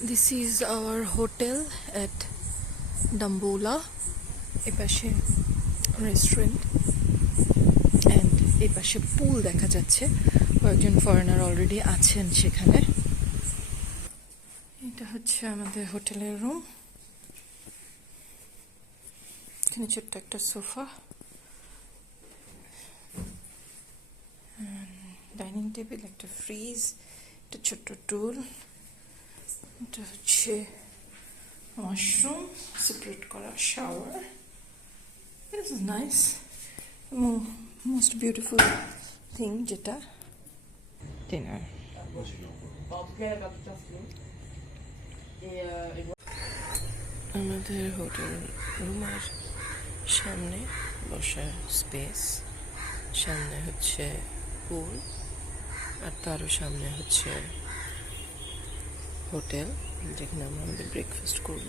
This is our hotel at Dambola. এপাশে restaurant and এপাশে পুল দেখা যাচ্ছে, কয়েকজন ফরেনার অলরেডি আছেন সেখানে। এটা হচ্ছে আমাদের হোটেলের রুম। এখানে ছোট্ট একটা সোফা, ডাইনিং টেবিল, একটা ফ্রিজ, একটা ছোট্ট টুল। এটা হচ্ছে ওয়াশরুম, সেপারেট করা shower. This is nice. Most beautiful thing যেটা dinner. আমাদের হোটেল রুমের সামনে বসার স্পেস, সামনে হচ্ছে পুল, আর তারও সামনে হচ্ছে হোটেল যেখানে আমরা আমাদের ব্রেকফাস্ট করব।